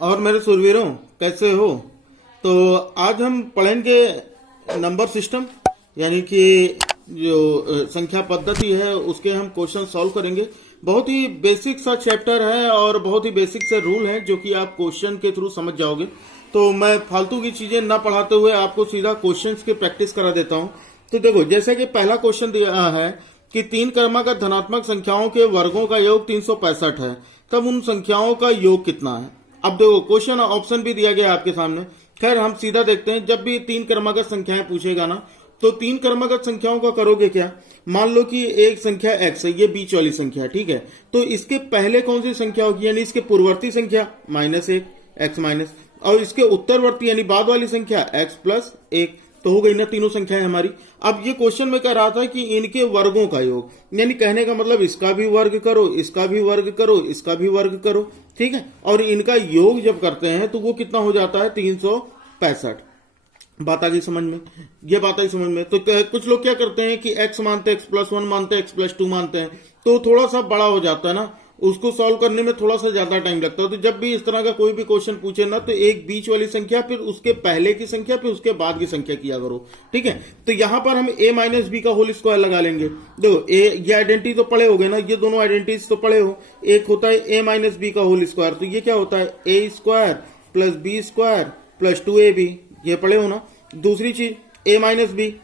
और मेरे सुरवीरों, कैसे हो? तो आज हम पढ़ेंगे नंबर सिस्टम, यानी कि जो संख्या पद्धति है उसके हम क्वेश्चन सॉल्व करेंगे। बहुत ही बेसिक सा चैप्टर है और बहुत ही बेसिक से रूल हैं जो कि आप क्वेश्चन के थ्रू समझ जाओगे। तो मैं फालतू की चीजें ना पढ़ाते हुए आपको सीधा क्वेश्चंस की प्रैक्टिस करा देता हूं। तो देखो, जैसे कि पहला क्वेश्चन दिया है कि 3 क्रमागत धनात्मक संख्याओं के वर्गों का योग 365 है, तब उन संख्याओं का योग कितना है? अब देखो, क्वेश्चन ऑप्शन भी दिया गया है आपके सामने। खैर, हम सीधा देखते हैं। जब भी 3 क्रमागत संख्याएं पूछेगा ना, तो 3 क्रमागत संख्याओं का करोगे क्या? मान लो कि एक संख्या x है, ये बीच वाली संख्या, ठीक है। तो इसके पहले कौन सी संख्या होगी, यानी इसके पूर्ववर्ती संख्या -1 x माइनस, और इसके उत्तरवर्ती यानी बाद वाली संख्या x प्लस 1। तो हो गई ना तीनों संख्याएं हमारी। अब ये क्वेश्चन में कह रहा था कि इनके वर्गों का योग, यानी कहने का मतलब इसका भी वर्ग करो, इसका भी वर्ग करो, इसका भी वर्ग करो, ठीक है। और इनका योग जब करते हैं तो वो कितना हो जाता है? 365। बात आ गई समझ में? ये बात आई समझ में? तो कुछ लोग क्या करते हैं कि x मानते हैं, x+1 मानते हैं, x+2 मानते हैं, तो थोड़ा सा बड़ा हो जाता है ना, उसको सॉल्व करने में थोड़ा सा ज्यादा टाइम लगता है। तो जब भी इस तरह का कोई भी क्वेश्चन पूछे ना, तो एक बीच वाली संख्या, फिर उसके पहले की संख्या, फिर उसके बाद की संख्या किया करो, ठीक है। तो यहां पर हम a माइनस बी का होल स्क्वायर लगा लेंगे। देखो, ये आइडेंटिटी तो पढ़े हो गए ना, ये दोनों आइडेंटिटीज तो पढ़े हो। एक होता है a माइनस बी का होल स्क्वायर, तो ये क्या होता है? a square plus B square plus 2ab, ये पढ़े हो ना। दूसरी चीज a माइनस बी,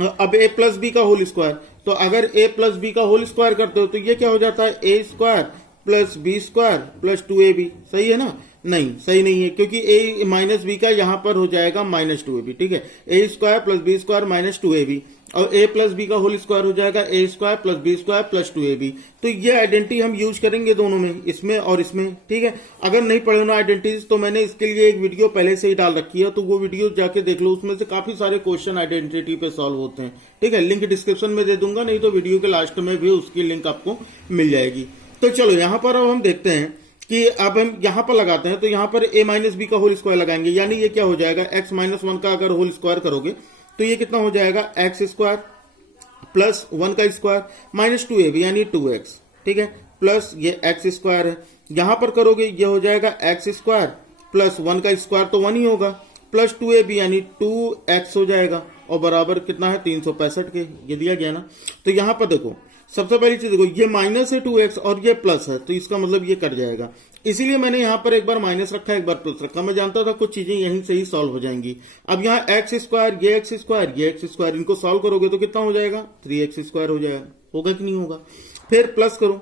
अब a प्लस बी का होल स्क्वायर, तो अगर a प्लस बी का होल स्क्वायर करते हो तो ये क्या हो जाता है? a square plus B square plus 2ab। सही है ना? नहीं, सही नहीं है, क्योंकि a माइनस बी का यहां पर हो जाएगा -2ab, ठीक है। a square plus B square -2ab, और a प्लस बी का होल स्क्वायर हो जाएगा a square plus B square plus 2ab। तो ये आइडेंटिटी हम यूज करेंगे दोनों में, इसमें और इसमें, ठीक है। अगर नहीं पढ़े ना आइडेंटिटीज, तो मैंने इसके लिए एक वीडियो पहले से ही डाल रखी है, तो वो वीडियो जाके देख लो। उसमें से काफी सारे क्वेश्चन आइडेंटिटी पे सॉल्व होते हैं, ठीक है। लिंक डिस्क्रिप्शन में दे दूंगा, नहीं तो वीडियो के लास्ट में भी उसकी लिंक आपको मिल जाएगी। तो चलो, यहां पर अब हम देखते हैं कि अब हम यहां पर लगाते हैं। तो यहां पर a माइनस बी का होल स्क्वायर लगाएंगे, यानी ये क्या हो जाएगा? x-1 का अगर होल स्क्वायर करोगे तो ये कितना हो जाएगा? x स्क्वायर प्लस 1 का स्क्वायर -2ab यानी 2x, ठीक है, प्लस ये x स्क्वायर है। यहां पर करोगे ये हो जाएगा x स्क्वायर प्लस 1 का स्क्वायर तो 1 ही होगा, प्लस 2ab यानी 2x हो जाएगा, और बराबर कितना है? 365 के। ये दिया गया ना। तो यहां पर देखो, सबसे पहली चीज देखो, ये माइनस है 2x और ये प्लस है, तो इसका मतलब ये कट जाएगा। इसीलिए मैंने यहां पर एक बार माइनस रखा, एक बार प्लस रखा। मैं जानता था कुछ चीजें यहीं से ही सॉल्व हो जाएंगी। अब यहाँ एक्स स्क्वायर, ये एक्स स्क्वायर, ये एक्स स्क्वायर, इनको सॉल्व करोगे तो कितना हो जाएगा? 3x स्क्वायर हो जाएगा। होगा कि नहीं होगा? फिर प्लस करो,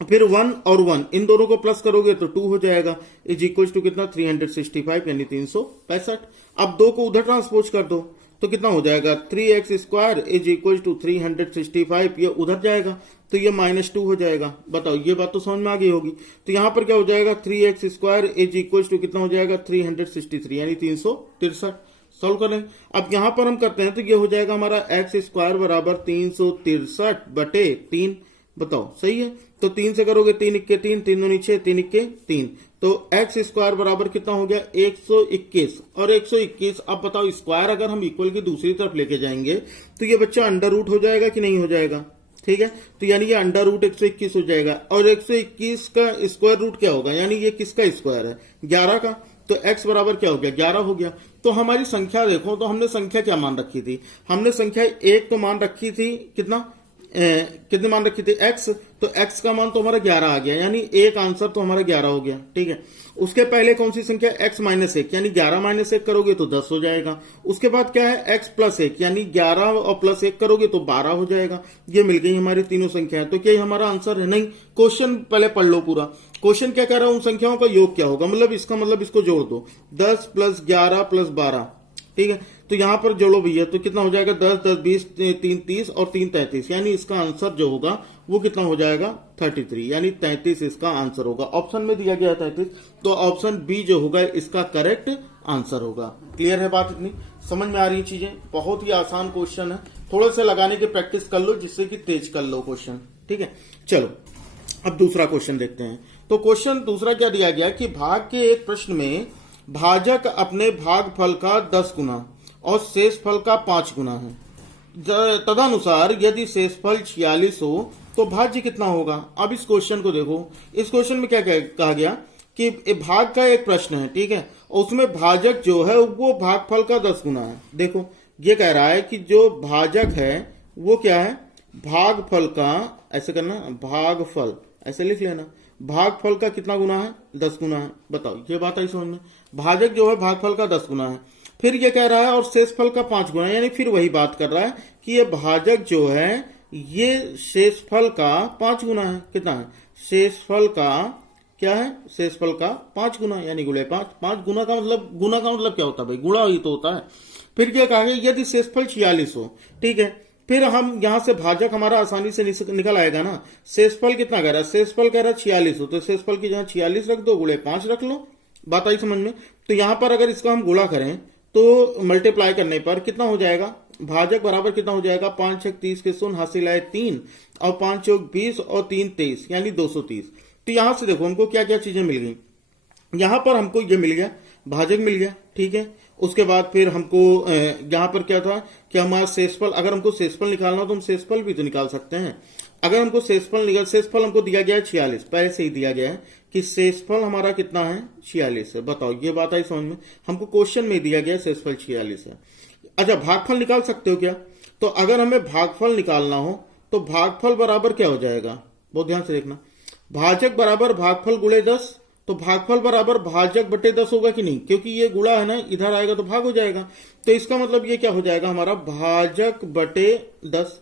फिर 1 और 1 इन दोनों को प्लस करोगे तो 2 हो जाएगा, इज इक्वल टू कितना? 365 यानी 365। अब 2 को उधर ट्रांसपोज कर दो तो कितना हो जाएगा? 3x square is equal to 365, ये उधर जाएगा तो ये -2 हो जाएगा। बताओ, ये बात तो समझ में आ गई होगी। तो यहां पर क्या हो जाएगा? 3x square is equal to कितना हो जाएगा? 363 यानी 363। सॉल्व करें। अब यहां पर हम करते हैं तो ये हो जाएगा हमारा x स्क्वायर बराबर 363 बटे 3। बताओ, सही है? तो 3 से करोगे 3 इक्के 3, 3 दूनी 6, 3 इक्के 3, तो x स्क्वायर बराबर कितना हो गया? 121। और 121, अब बताओ, स्क्वायर अगर हम इक्वल की दूसरी तरफ लेके जाएंगे तो ये बच्चा अंडर रूट हो जाएगा कि नहीं हो जाएगा? ठीक है, तो यानी ये अंडर रूट 121 हो जाएगा। और 121 का स्क्वायर रूट क्या होगा? यानी ये किसका स्क्वायर है? 11 का। तो x बराबर क्या हो गया? 11 हो गया। तो हमारी संख्या देखो, तो हमने संख्या क्या मान रखी थी? हमने संख्या 1 तो मान रखी थी, कितना कितने मान रखी थी? x। तो x का मान तो हमारा 11 आ गया, यानी एक आंसर तो हमारा 11 हो गया, ठीक है। उसके पहले कौन सी संख्या? x माइनस 1, यानी 11 माइनस 1 करोगे तो 10 हो जाएगा। उसके बाद क्या है? x प्लस 1, यानी 11 और प्लस 1 करोगे तो 12 हो जाएगा। ये मिल गई हमारी तीनों संख्याएं। तो क्या हमारा आंसर है? नहीं। क्वेश्चन पहले पढ़ लो पूरा। क्वेश्चन क्या कह रहा है? उन संख्याओं का योग क्या होगा, मतलब इसका मतलब इसको जोड़ दो, 10 प्लस 11 प्लस 12, ठीक है। तो यहां पर जोड़ो भैया, तो कितना हो जाएगा? 10 10 20 3 30 और 3 33, यानी इसका आंसर जो होगा वो कितना हो जाएगा? 33, यानी 33 इसका आंसर होगा। ऑप्शन में दिया गया 33, तो ऑप्शन बी जो होगा इसका करेक्ट आंसर होगा। क्लियर है बात? इतनी समझ में आ रही चीजें? बहुत ही आसान क्वेश्चन है, थोड़ा सा लगाने की प्रैक्टिस कर लो जिससे कि तेज कर लो क्वेश्चन, ठीक है। चलो, अब दूसरा क्वेश्चन देखते हैं। तो क्वेश्चन दूसरा क्या दिया गया कि भाग के एक प्रश्न में भाजक अपने भागफल का 10 गुना और शेषफल का 5 गुना है। तदनुसार यदि शेषफल 46 हो तो भाज्य कितना होगा? अब इस क्वेश्चन को देखो। इस क्वेश्चन में क्या कहा गया कि भाग का एक प्रश्न है, ठीक है, उसमें भाजक जो है वो भागफल का 10 गुना है। देखो ये कह रहा है कि जो भाजक है वो क्या है, भागफल का, ऐसे करना, भागफल ऐसे लिख लेना, भागफल का कितना गुना है, 10 गुना है। बताओ ये बात आई समझ में, भाजक जो है भागफल का 10 गुना है। फिर ये कह रहा है और शेषफल का 5 गुना, यानी फिर वही बात कर रहा है कि ये भाजक जो है ये शेषफल का 5 गुना है। कितना है, शेषफल का क्या है, शेषफल का 5 गुना, यानी गुणे 5। 5 गुना का मतलब क्या होता है भाई, गुणा ही तो होता है। फिर क्या कहा, यदि शेषफल 46 हो, ठीक है, फिर हम यहां से भाजक हमारा आसानी से निकल आएगा ना। शेषफल कितना कह रहा है, शेषफल कह रहा है 46 हो, तो शेषफल की जहां 46 रख दो, गुणे 5 रख लो। बात आई समझ में। तो यहां पर अगर इसका हम गुणा करें तो मल्टीप्लाई करने पर कितना हो जाएगा, भाजक बराबर कितना हो जाएगा, 5 छक 30 के शून्य, हासिल आए 3 और 5 चौक 20 और 3 23, यानी 230। तो यहां से देखो हमको क्या क्या चीजें मिल गई। यहां पर हमको ये मिल गया, भाजक मिल गया, ठीक है। उसके बाद फिर हमको यहां पर क्या था कि हमारा शेषफल, अगर हमको शेषफल निकालना हो तो हम शेषफल भी तो निकाल सकते हैं। अगर हमको शेषफल हमको दिया गया है 46, पहले से ही दिया गया है कि शेषफल हमारा कितना है, 46 है। बताओ ये बात आई समझ में, हमको क्वेश्चन में दिया गया शेषफल 46 है। अच्छा भागफल निकाल सकते हो क्या, तो अगर हमें भागफल निकालना हो तो भागफल बराबर क्या हो जाएगा, बहुत ध्यान से देखना, भाजक बराबर भागफल गुणे 10, तो भागफल बराबर भाजक बटे 10 होगा कि नहीं, क्योंकि ये गुणा है ना, इधर आएगा तो भाग हो जाएगा। तो इसका मतलब ये क्या हो जाएगा हमारा, भाजक बटे 10।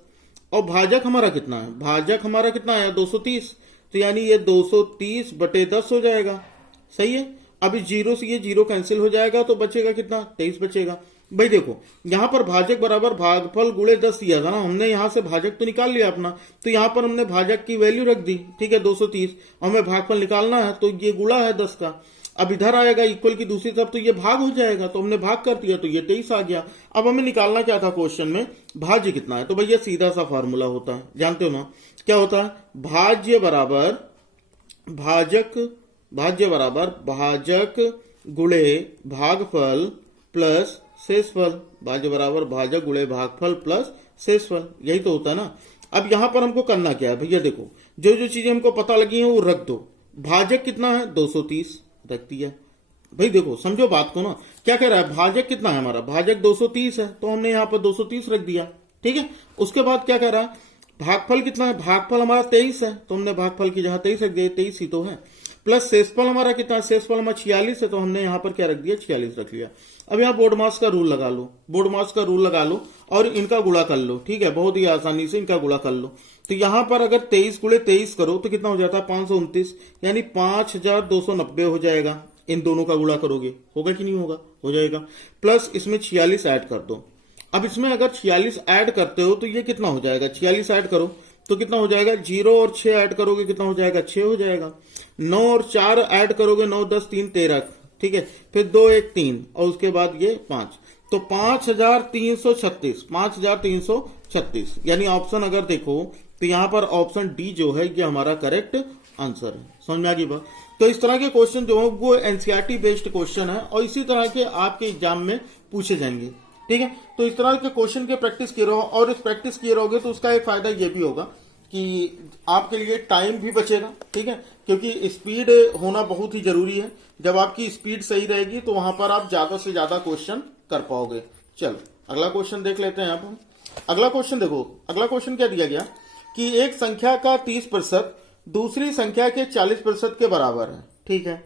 और भाजक हमारा कितना है, भाजक हमारा कितना है 230, तो यानी ये 230 बटे 10 हो जाएगा। सही है। अभी जीरो से ये जीरो कैंसिल हो जाएगा तो बचेगा कितना, 23 बचेगा। भाई देखो यहां पर भाजक बराबर भागफल गुणे 10 दिया था ना, हमने यहां से भाजक तो निकाल लिया अपना, तो यहां पर हमने भाजक की वैल्यू रख दी, ठीक है 230, और हमें भागफल निकालना है तो ये गुणा है 10 का। अब इधर आएगा इक्वल की दूसरी तरफ तो ये भाग हो जाएगा, तो हमने भाग कर दिया तो ये 23 आ गया। अब हमें निकालना क्या था क्वेश्चन में, भाज्य कितना है, तो भैया सीधा सा फॉर्मूला होता है, जानते हो ना क्या होता है, भाज्य बराबर भाजक गुणे भागफल प्लस शेषफल, भाज्य बराबर भाजक गुणे भागफल प्लस शेषफल, यही तो होता है ना। अब यहां पर हमको करना क्या है भैया, देखो जो जो चीजें हमको पता लगी हैं वो रख दो। भाजक कितना है 230 रख दिया। भाई देखो समझो बात को ना, क्या कह रहा है, भाजक कितना है हमारा, भाजक 230 है, तो हमने यहाँ पर 230 रख दिया, ठीक है। उसके बाद क्या कह रहा है, भागफल कितना है, भागफल हमारा 23 है, तो हमने भागफल की जहां 23 रख दिया, 23 ही तो है। प्लस शेषफल हमारा कितना है, शेषफल हमारा 46 है, तो हमने यहाँ पर क्या रख दिया, 46 रख लिया। अब यहाँ बोर्ड मास का रूल लगा लो, और इनका गुणा कर लो, ठीक है, बहुत ही आसानी से इनका गुणा कर लो। तो यहाँ पर अगर 23 गुणे 23 करो तो कितना हो जाता है 529, यानी 5290 हो जाएगा। इन दोनों का गुणा करोगे, होगा कि नहीं होगा, हो जाएगा। प्लस इसमें 46 ऐड कर दो। अब इसमें अगर 46 ऐड करते हो तो ये कितना हो जाएगा, 46 ऐड करो तो कितना हो जाएगा, 0 और 6 ऐड करोगे कितना हो जाएगा, 6 हो जाएगा। 9 और 4 ऐड करोगे, 9 10 3 13, ठीक है, फिर 2 1 3 और उसके बाद ये 5, तो 5336, यानी ऑप्शन अगर देखो तो यहां पर ऑप्शन डी जो है ये हमारा करेक्ट आंसर है। समझ में आ गई बात। तो इस तरह के क्वेश्चन जो है वो एनसीईआरटी बेस्ड क्वेश्चन है और इसी तरह के आपके एग्जाम में पूछे जाएंगे, ठीक है। तो इस तरह के क्वेश्चन के प्रैक्टिस किए रहो, और इस प्रैक्टिस किए रहोगे तो उसका एक फायदा ये भी होगा कि आपके लिए टाइम भी बचेगा, ठीक है, क्योंकि स्पीड होना बहुत ही जरूरी है। जब आपकी स्पीड सही रहेगी तो वहां पर आप ज्यादा से ज्यादा क्वेश्चन कर पाओगे। चलो अगला क्वेश्चन देख लेते हैं। आप अगला क्वेश्चन देखो, अगला क्वेश्चन क्या दिया गया कि एक संख्या का 30% दूसरी संख्या के 40% के बराबर है, ठीक है।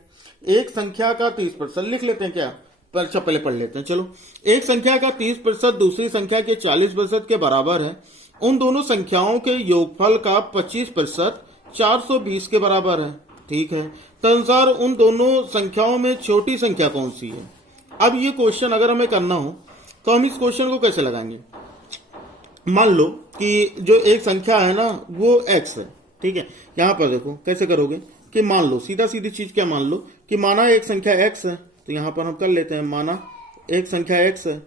एक संख्या का 30% लिख लेते हैं क्या, अच्छा पहले पढ़ लेते हैं। चलो, एक संख्या का 30% दूसरी संख्या के 40% के बराबर है। उन दोनों संख्याओं के योगफल का 25% 420 के बराबर है, ठीक है। तदनुसार उन दोनों संख्याओं में छोटी संख्या कौन सी है। अब ये क्वेश्चन अगर हमें करना हो तो हम इस क्वेश्चन को कैसे लगाएंगे। मान लो कि जो एक संख्या है ना वो x है, ठीक है। यहां पर देखो कैसे करोगे कि मान लो सीधा सीधी चीज क्या, मान लो कि माना एक संख्या x है, तो यहां पर हम कर लेते हैं, माना एक संख्या x है।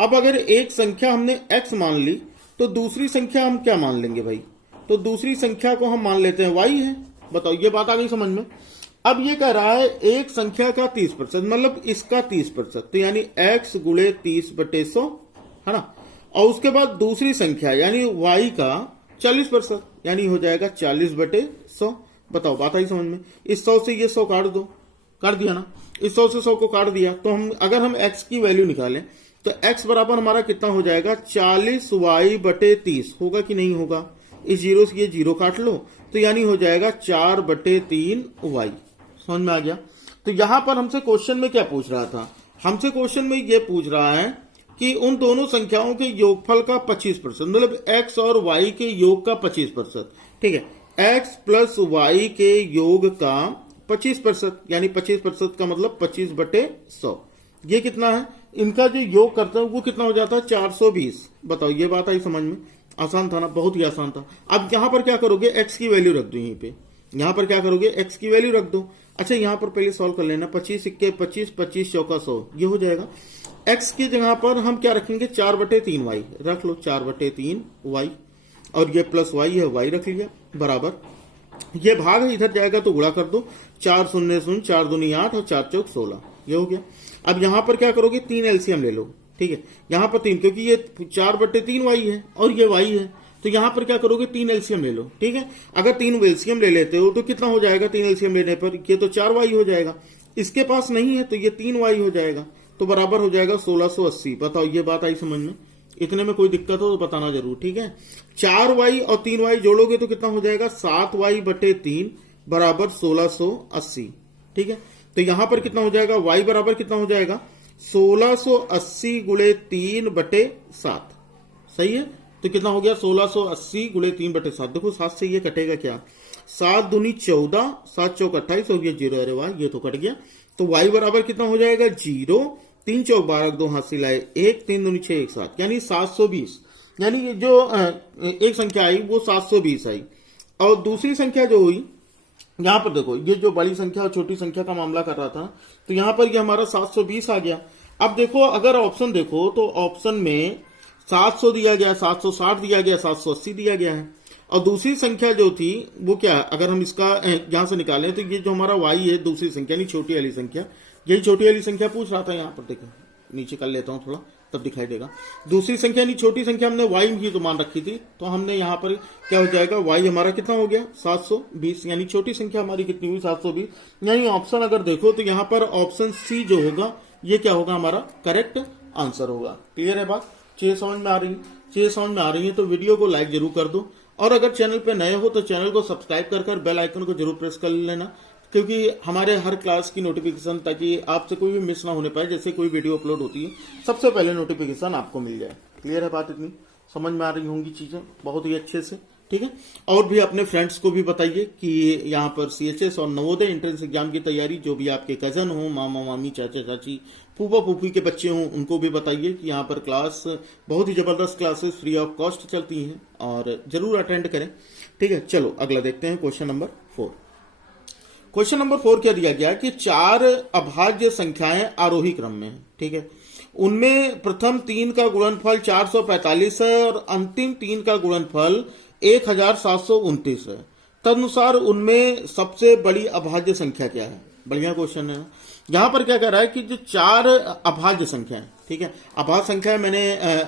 अब अगर एक संख्या हमने x मान ली तो दूसरी संख्या हम क्या मान लेंगे भाई, तो दूसरी संख्या को हम मान लेते हैं y है। बताओ ये बात आ गई समझ में। अब ये कह रहा है एक संख्या का 30%, मतलब इसका 30%, तो यानी x गुणे 30/100 है ना, और उसके बाद दूसरी संख्या यानी y का 40%, यानी हो जाएगा 40/100। बताओ, बात आई समझ में? इस 100 से ये 100 काट दो, काट दिया ना, इस 100 से 100 को काट दिया। तो हम अगर हम x की वैल्यू निकालें तो x बराबर हमारा कितना हो जाएगा, 40y/30 होगा कि नहीं होगा? इस जीरो से ये जीरो काट लो तो यानी हो जाएगा 4/3y। समझ में आ गया? तो यहां पर हमसे क्वेश्चन में क्या पूछ रहा था? हमसे क्वेश्चन में ये पूछ रहा है कि उन दोनों संख्याओं के योगफल का 25%, मतलब x और y के योग का 25%, ठीक है, x प्लस y के योग का 25%, यानी 25% का मतलब 25/100। ये कितना है? इनका जो योग करता है वो कितना हो जाता है, 420। बताओ, ये बात आई समझ में? आसान था ना, बहुत ही आसान था। अब यहां पर क्या करोगे, x की वैल्यू रख दो यहीं पे, यहां पर क्या करोगे, x की वैल्यू रख दो। अच्छा, यहां पर पहले सॉल्व कर लेना, 25 × 25, 25 × 100, ये हो जाएगा। x की जगह पर हम क्या रखेंगे, 4/3y रख लो, 4/3y, और ये प्लस y है, y रख लिया, बराबर ये भाग है, इधर जाएगा तो गुणा कर दो, 4 0 0, 4 दूनी 8 और 4 चौक 16, ये हो गया। अब यहां पर क्या करोगे, 3 एलसीएम ले लो, ठीक है, यहां पर 3, क्योंकि ये 4/3y है और ये y है, तो यहां पर क्या करोगे, 3 एलसीएम ले लो, ठीक है। अगर 3 एलसीएम ले लेते हो तो कितना हो जाएगा, 3 एलसीएम लेने पर ये तो 4y हो जाएगा, इसके पास नहीं है तो ये 3y हो जाएगा, तो बराबर हो जाएगा 1680। बताओ, ये बात आई समझ में? इतने में कोई दिक्कत हो तो बताना जरूर, ठीक है। 4y और 3y जोड़ोगे तो कितना हो जाएगा, 7y/3 बराबर 1680, ठीक है। तो यहां पर कितना हो जाएगा, y बराबर कितना हो जाएगा, 1680 × 3/7, सही है। तो कितना हो गया, 1680 × 3/7। देखो 7 से ये कटेगा क्या, 7 दूनी 14, 7 चौक 28 और ये 0, अरे वाह, ये तो कट गया। तो y बराबर कितना हो जाएगा, 0, 3 चौक 12, 2 हाथ से लाए 1, 3 दूनी 6, 1 7, यानी 720। यानी जो एक संख्या आई वो 720 आई। और दूसरी संख्या जो हुई, यहां पर देखो, ये जो बड़ी संख्या और छोटी संख्या का मामला कर रहा था, तो यहां पर ये हमारा 720 आ गया। अब देखो, अगर ऑप्शन देखो तो ऑप्शन में 700 दिया गया, 760 दिया गया, 780 दिया गया है। और दूसरी संख्या जो थी वो क्या, अगर हम इसका यहां से निकालें तो ये जो हमारा y है, दूसरी संख्या नहीं, छोटी वाली संख्या, यही छोटी वाली संख्या पूछ रहा था। यहां पर देखो, नीचे कर लेता हूं थोड़ा, तब दिखाई देगा। दूसरी संख्या नहीं, छोटी संख्या हमने y भी तो मान रखी थी, तो हमने यहां पर क्या हो जाएगा, y हमारा कितना हो गया, 720, यानी छोटी संख्या हमारी कितनी हुई, 720। यानी ऑप्शन अगर देखो तो यहां पर ऑप्शन सी जो होगा ये क्या होगा, हमारा करेक्ट आंसर होगा। क्लियर है बात? चीजें समझ में आ रही है? चीजें समझ में आ रही है तो वीडियो को लाइक जरूर कर दो, और अगर चैनल पे नए हो तो चैनल को सब्सक्राइब कर बेल आइकन को जरूर प्रेस कर लेना, क्योंकि हमारे हर क्लास की नोटिफिकेशन, ताकि आपसे कोई भी मिस ना होने पाए, जैसे कोई वीडियो अपलोड होती है सबसे पहले नोटिफिकेशन आपको मिल जाए। क्लियर है बात? इतनी समझ में आ रही होंगी चीजें बहुत ही अच्छे से, ठीक है। और भी अपने फ्रेंड्स को भी बताइए कि यहाँ पर CHS और नवोदय एंट्रेंस एग्जाम की तैयारी, जो भी आपके कजन हो, मामा मामी, चाचा चाची, फूफा फूफी के बच्चे हों, उनको भी बताइए कि यहाँ पर क्लास, बहुत ही जबरदस्त क्लासेस फ्री ऑफ कॉस्ट चलती हैं, और जरूर अटेंड करें, ठीक है। चलो अगला देखते हैं, क्वेश्चन नंबर 4। क्वेश्चन नंबर 4 क्या दिया गया कि 4 अभाज्य संख्याएं आरोही क्रम में है, ठीक है। उनमें प्रथम 3 का गुणनफल 445 है और अंतिम 3 का गुणनफल 1729 है। तदनुसार उनमें सबसे बड़ी अभाज्य संख्या क्या है? बढ़िया क्वेश्चन है। यहां पर क्या कह रहा है कि जो 4 अभाज्य संख्या है, ठीक है, अभाज्य संख्या मैंने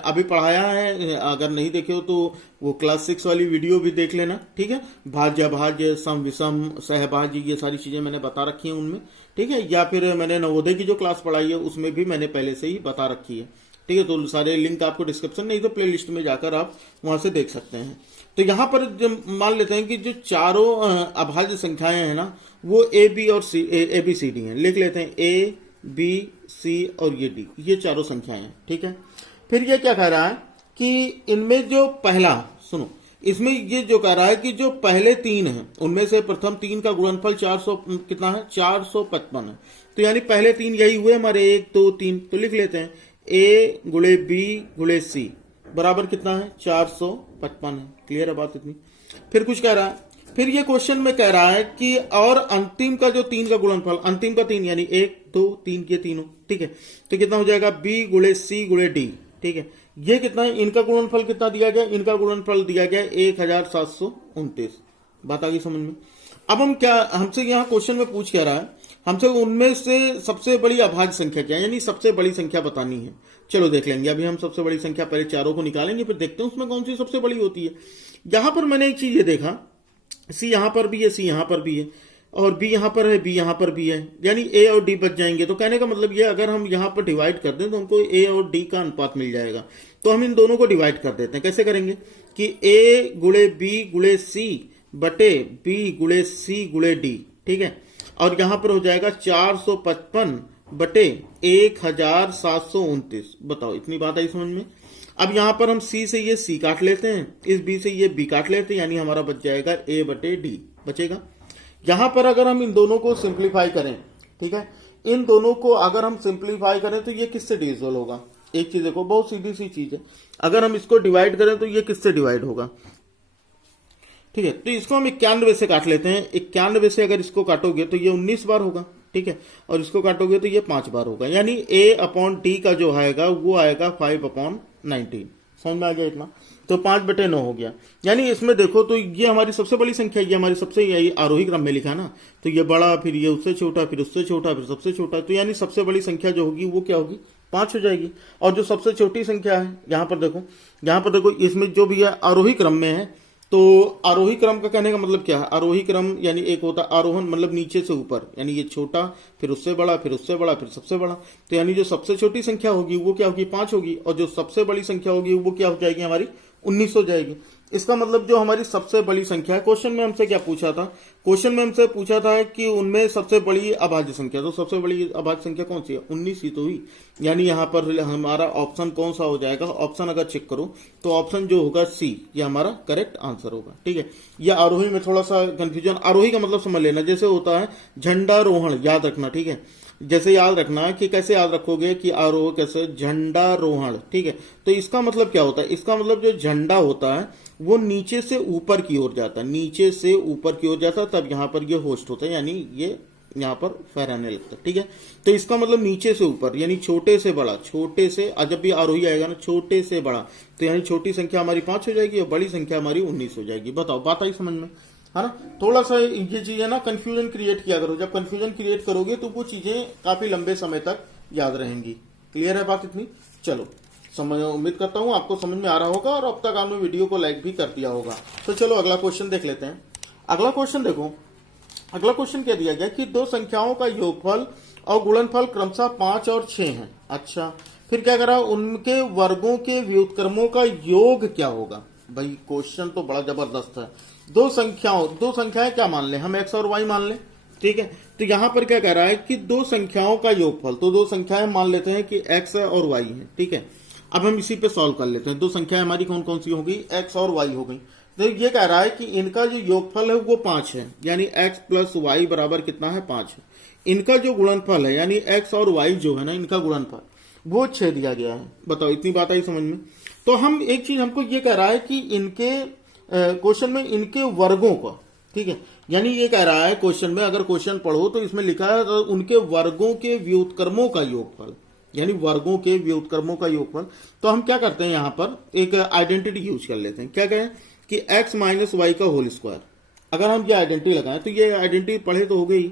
अभी पढ़ाया है, अगर नहीं देखे हो तो वो क्लास 6 वाली वीडियो भी देख लेना, ठीक है। भाज्य, अभाज्य, सम, विषम, सहभाज्य, ये सारी चीजें मैंने बता रखी हैं उनमें, ठीक है। या फिर मैंने नवोदय की जो क्लास पढ़ाई है उसमें भी मैंने पहले से ही बता रखी है, ठीक है। तो सारे लिंक आपको डिस्क्रिप्शन, नहीं तो प्लेलिस्ट में जाकर आप वहां से देख सकते हैं। तो यहां पर मान लेते हैं कि जो चारों अभाज्य संख्याएं हैं ना, वो ए बी और सी, ए बी सी डी हैं। लिख लेते हैं ए बी सी और ये डी, ये चारों संख्याएं हैं, ठीक है। फिर ये क्या कह रहा है कि इनमें जो पहला, सुनो, इसमें ये जो कह रहा है कि जो पहले 3 हैं उनमें से प्रथम 3 का गुणनफल 400 कितना है, 455 है। तो यानी पहले 3 यही हुए हमारे, 1 2 3। तो लिख लेते हैं ए गुणे बी गुणे सी बराबर कितना है, 455 है। क्लियर है बात इतनी? फिर कुछ कह रहा है, फिर ये क्वेश्चन में कह रहा है कि और अंतिम का जो 3 का गुणनफल, अंतिम का 3 यानी 1 2 3, ये तीनों, ठीक है। तो कितना हो जाएगा, बी गुणे सी गुणे डी, ठीक है। ये कितना है, इनका गुणनफल कितना दिया गया, इनका गुणनफल दिया गया 1729। बात आ गई समझ में? अब हम क्या, हमसे यहाँ क्वेश्चन में पूछ क्या रहा है, हमसे उनमें से सबसे बड़ी अभाज्य संख्या क्या है, यानी सबसे बड़ी संख्या बतानी है। चलो देख लेंगे, अभी हम सबसे बड़ी संख्या पहले चारों को निकालेंगे, फिर देखते हैं उसमें कौन सी सबसे बड़ी होती है। यहां पर मैंने एक चीज ये देखा सी यहाँ पर भी है, सी यहाँ पर भी है, और बी यहाँ पर है, बी यहाँ पर भी है, यानी ए और डी बच जाएंगे। तो कहने का मतलब ये, अगर हम यहाँ पर डिवाइड कर दें तो हमको ए और डी का अनुपात मिल जाएगा। तो हम इन दोनों को डिवाइड कर देते हैं। कैसे करेंगे कि ए गुणे बी गुणे सी बटे बी गुणे सी गुणे डी, ठीक है। और यहां पर हो जाएगा 455 बटे 1729। बताओ, इतनी बात आई समझ में। अब यहां पर हम सी से ये सी काट लेते हैं, इस बी से ये बी काट लेते हैं, यानी हमारा बच जाएगा ए बटे डी बचेगा। यहां पर अगर हम इन दोनों को सिंप्लीफाई करें, ठीक है, इन दोनों को अगर हम सिंप्लीफाई करें तो ये किससे डिविजिबल होगा। एक चीज देखो, बहुत सीधी सी चीज है, अगर हम इसको डिवाइड करें तो ये किससे डिवाइड होगा, ठीक है। तो इसको हम 91 से काट लेते हैं। 91 से अगर इसको काटोगे तो ये 19 बार होगा, ठीक है, और इसको काटोगे तो ये 5 बार होगा, यानी ए अपॉन डी का जो आएगा वो आएगा 5/19। समझ में आ गया इतना। तो 5/9 हो गया। यानी इसमें देखो तो ये हमारी सबसे बड़ी संख्या, ये हमारी सबसे, यही आरोही क्रम में लिखा ना, तो ये बड़ा, फिर ये उससे छोटा, फिर उससे छोटा, फिर सबसे छोटा, तो यानी सबसे बड़ी संख्या जो होगी वो क्या होगी, 5 हो जाएगी। और जो सबसे छोटी संख्या है, यहां पर देखो, इसमें जो भी है आरोही क्रम में है, तो आरोही क्रम का कहने का मतलब क्या है, आरोही क्रम यानी एक होता है आरोहण, मतलब नीचे से ऊपर, यानी ये छोटा, फिर उससे बड़ा, फिर उससे बड़ा, फिर सबसे बड़ा। तो यानी जो सबसे छोटी संख्या होगी वो क्या होगी, 5 होगी, और जो सबसे बड़ी संख्या होगी वो क्या हो जाएगी, हमारी 19 हो जाएगी। इसका मतलब जो हमारी सबसे बड़ी संख्या है, क्वेश्चन में हमसे क्या पूछा था, क्वेश्चन में हमसे पूछा था कि उनमें सबसे बड़ी अभाज्य संख्या, तो सबसे बड़ी अभाज्य संख्या कौन सी है, 19 ही तो हुई। यानी यहाँ पर हमारा ऑप्शन कौन सा हो जाएगा, ऑप्शन अगर चेक करो तो ऑप्शन जो होगा सी, ये हमारा करेक्ट आंसर होगा, ठीक है। ये आरोही में थोड़ा सा कंफ्यूजन, आरोही का मतलब समझ लेना, जैसे होता है झंडारोहण, याद रखना, ठीक है। जैसे याद रखना कि कैसे याद रखोगे कि आरोह कैसे, झंडारोहण, ठीक है। तो इसका मतलब क्या होता है, इसका मतलब जो झंडा होता है वो नीचे से ऊपर की ओर जाता है, नीचे से ऊपर की ओर जाता है, तब यहां पर ये होस्ट होता है, यानी ये यहां पर फहराने लगता है, ठीक है। तो इसका मतलब नीचे से ऊपर, यानी छोटे से बड़ा, छोटे से, जब भी आरोही आएगा ना, छोटे से बड़ा, तो यानी छोटी संख्या हमारी 5 हो जाएगी और बड़ी संख्या हमारी 19 हो जाएगी। बताओ, बात आई समझ में, है ना। थोड़ा सा ये चीज है ना, कंफ्यूजन क्रिएट किया करो, जब कंफ्यूजन क्रिएट करोगे तो वो चीजें काफी लंबे समय तक याद रहेंगी। क्लियर है बात इतनी। चलो, समझ, उम्मीद करता हूं आपको समझ में आ रहा होगा, और अब तक आपने वीडियो को लाइक भी कर दिया होगा। तो चलो अगला क्वेश्चन देख लेते हैं। अगला क्वेश्चन देखो, अगला क्वेश्चन क्या दिया गया कि दो संख्याओं का योगफल और गुणनफल क्रमशः 5 और 6 है। अच्छा, फिर क्या करा, उनके वर्गों के व्युत्क्रमों का योग क्या होगा। भाई क्वेश्चन तो बड़ा जबरदस्त है। दो संख्याएं क्या मान लें हम, एक्स और वाई मान लें, ठीक है। तो यहां पर क्या कह रहा है कि दो संख्याओं का योगफल, तो दो संख्याएं मान लेते हैं कि एक्स है और वाई है, ठीक है। अब हम इसी पे सॉल्व कर लेते हैं। दो संख्याएं हमारी कौन कौन सी होगी, एक्स और वाई हो गई। तो ये कह रहा है कि इनका जो योगफल है वो 5 है, यानी एक्स प्लस वाई बराबर कितना है, 5 है। इनका जो गुणनफल है, यानी एक्स और वाई जो है ना, इनका गुणनफल वो 6 दिया गया है। बताओ, इतनी बात आई समझ में। तो हम एक चीज हमको ये कह रहा है कि इनके क्वेश्चन में इनके वर्गों का, ठीक है, यानी ये कह रहा है क्वेश्चन में, अगर क्वेश्चन पढ़ो तो इसमें लिखा है तो उनके वर्गों के व्युत्क्रमों का योगफल, यानी वर्गों के व्युत्क्रमों का योगफल। तो हम क्या करते हैं, यहां पर एक आइडेंटिटी यूज कर लेते हैं। क्या कहें कि x माइनस वाई का होल स्क्वायर, अगर हम ये आइडेंटिटी लगाएं तो ये आइडेंटिटी पढ़े तो हो गई।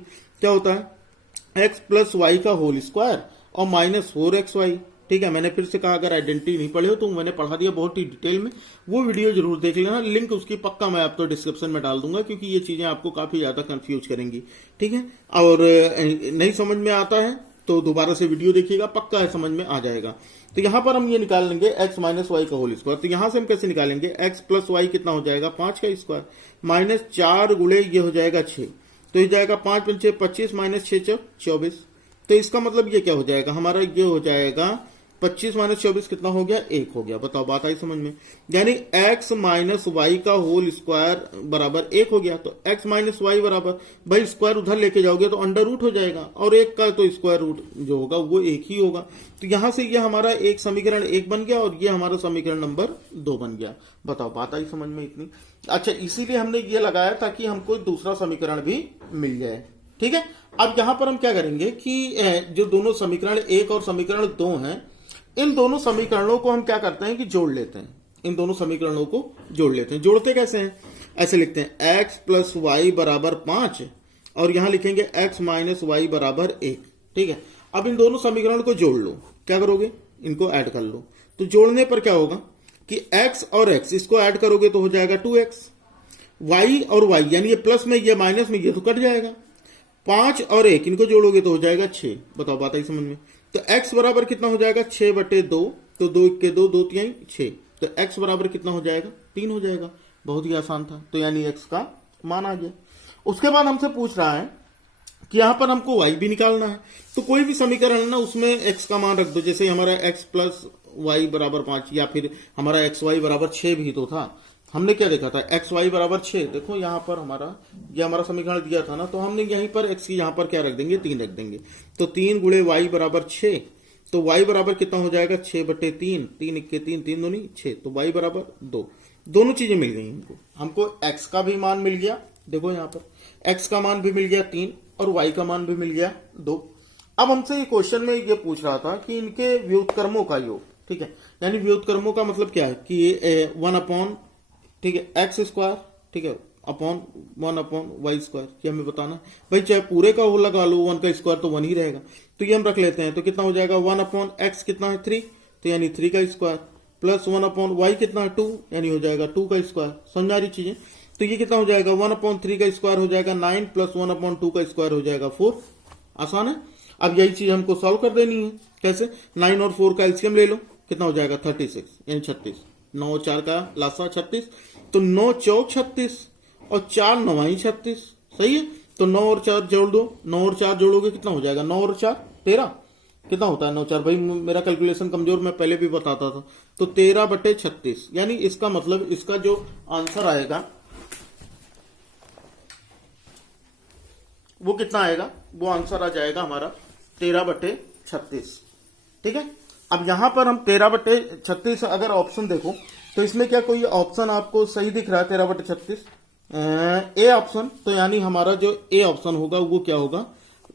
क्या होता है, x प्लस वाई का होल स्क्वायर और माइनस 4xy, ठीक है। मैंने फिर से कहा, अगर आइडेंटिटी नहीं पढ़े हो तो मैंने पढ़ा दिया बहुत ही डिटेल में, वो वीडियो जरूर देख लेना, लिंक उसकी पक्का मैं आपको डिस्क्रिप्शन में डाल दूंगा, क्योंकि ये चीजें आपको काफी ज्यादा कंफ्यूज करेंगी, ठीक है। और नहीं समझ में आता है तो दोबारा से वीडियो देखिएगा, पक्का है समझ में आ जाएगा। तो यहां पर हम ये निकाल लेंगे x माइनस वाई का होल स्क्वायर। तो यहां से हम कैसे निकालेंगे, x प्लस वाई कितना हो जाएगा, 5 का स्क्वायर, माइनस 4 गुणे ये हो जाएगा 6, तो ये जाएगा 5 पंचे 25 माइनस 6 24। तो इसका मतलब ये क्या हो जाएगा, हमारा ये हो जाएगा 25 माइनस 24 कितना हो गया, 1 हो गया। बताओ, बात आई समझ में। यानी x माइनस वाई का होल स्क्वायर बराबर 1 हो गया। तो x माइनस वाई बराबर, भाई स्क्वायर उधर लेके जाओगे तो अंडर रूट हो जाएगा, और 1 का तो स्क्वायर रूट जो होगा वो 1 ही होगा। तो यहां से ये हमारा एक समीकरण 1 बन गया, और ये हमारा समीकरण नंबर 2 बन गया। बताओ, बात आई समझ में इतनी। अच्छा, इसीलिए हमने ये लगाया ताकि हमको दूसरा समीकरण भी मिल जाए, ठीक है। अब यहां पर हम क्या करेंगे कि जो दोनों समीकरण 1 और समीकरण 2 हैं, इन दोनों समीकरणों को हम क्या करते हैं कि जोड़ लेते हैं। इन दोनों समीकरणों को जोड़ लेते हैं। जोड़ते कैसे हैं, ऐसे लिखते हैं x प्लस वाई बराबर 5, और यहां लिखेंगे x माइनस वाई बराबर 1, ठीक है। अब इन दोनों समीकरण को जोड़ लो। क्या करोगे, इनको ऐड कर लो। तो जोड़ने पर क्या होगा कि x और x इसको ऐड करोगे तो हो जाएगा 2x, y और y यानी ये प्लस में ये माइनस में ये तो कट जाएगा। 5 और 1 इनको जोड़ोगे तो हो जाएगा 6। बताओ बात आई समझ में। तो x बराबर कितना हो जाएगा 6/2, तो 2 के 2 2 3 6, तो x बराबर कितना हो जाएगा 3 हो जाएगा। बहुत ही आसान था। तो यानी x का मान आ गया। उसके बाद हमसे पूछ रहा है कि यहां पर हमको y भी निकालना है। तो कोई भी समीकरण है ना उसमें x का मान रख दो। जैसे हमारा x प्लस y बराबर 5 या फिर हमारा xy बराबर 6 भी तो था। हमने क्या देखा था xy बराबर 6। देखो यहाँ पर हमारा समीकरण दिया था ना, तो हमने यहीं पर x की यहाँ पर क्या रख देंगे 3 रख देंगे। तो 3 गुणे y बराबर 6, तो y बराबर कितना हो जाएगा 6/3, 3 1 3 3 दूनी 6, तो y बराबर 2। दोनों चीजें मिल गई हमको x का भी मान मिल गया। देखो यहाँ पर x का मान भी मिल गया 3 और y का मान भी मिल गया 2। अब हमसे ये क्वेश्चन में ये पूछ रहा था कि इनके व्युत्क्रमों का योग, ठीक है। यानी व्युत्क्रमों का मतलब क्या है कि 1 ठीक है एक्स स्क्वायर, ठीक है, अपॉन 1/y², ये हमें बताना है भाई। चाहे पूरे का हो लगा लो 1 का स्क्वायर तो 1 ही रहेगा। तो ये हम रख लेते हैं। तो कितना हो जाएगा 1/x कितना है 3, तो यानी 3 का स्क्वायर, प्लस 1/y कितना है 2, यानी हो जाएगा 2 का स्क्वायर। समझा रही चीजें। तो ये कितना हो जाएगा 1/3 का स्क्वायर हो जाएगा 9, प्लस 1/2 का स्क्वायर हो जाएगा 4। आसान है। अब यही चीज हमको सॉल्व कर देनी है। कैसे 9 और 4 का एलसीएम ले लो, कितना हो जाएगा 36 यानी 36। 9 और 4 का लासा 36, तो 9 चौक 36 और 4 9 36। सही है। तो 9 और 4 जोड़ दो, 9 और 4 जोड़ोगे कितना हो जाएगा 9 और 4 13। कितना होता है 9 4 भाई मेरा कैलकुलेशन कमजोर, मैं पहले भी बताता था। तो 13/36, यानी इसका मतलब इसका जो आंसर आएगा वो कितना आएगा, वो आंसर आ जाएगा हमारा 13/36। ठीक है। अब यहां पर हम 13/36 अगर ऑप्शन देखो तो इसमें क्या कोई ऑप्शन आपको सही दिख रहा है 13/36 ए ऑप्शन, तो यानी हमारा जो ए ऑप्शन होगा वो क्या होगा,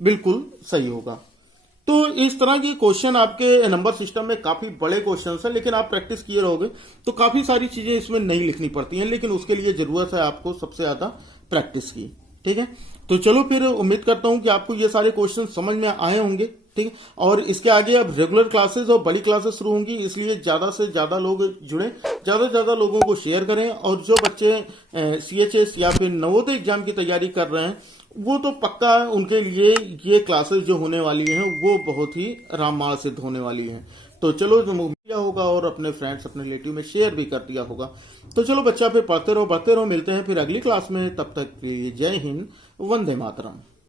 बिल्कुल सही होगा। तो इस तरह के क्वेश्चन आपके नंबर सिस्टम में काफी बड़े क्वेश्चन है, लेकिन आप प्रैक्टिस किए रहोगे तो काफी सारी चीजें इसमें नहीं लिखनी पड़ती हैं, लेकिन उसके लिए जरूरत है आपको सबसे ज्यादा प्रैक्टिस की। ठीक है। तो चलो फिर उम्मीद करता हूं कि आपको ये सारे क्वेश्चन समझ में आए होंगे। ठीक है। और इसके आगे अब रेगुलर क्लासेस और बड़ी क्लासेस शुरू होंगी, इसलिए ज्यादा से ज्यादा लोग जुड़े, ज्यादा से ज्यादा लोगों को शेयर करें। और जो बच्चे CHS या फिर नवोदय एग्जाम की तैयारी कर रहे हैं वो तो पक्का उनके लिए ये क्लासेस जो होने वाली हैं वो बहुत ही रामबाण सिद्ध होने वाली हैं। तो चलो जो किया होगा और अपने फ्रेंड्स अपने रिलेटिव में शेयर भी कर दिया होगा। तो चलो बच्चा फिर पढ़ते रहो बढ़ते रहो, मिलते हैं फिर अगली क्लास में। तब तक के लिए जय हिंद, वंदे मातरम।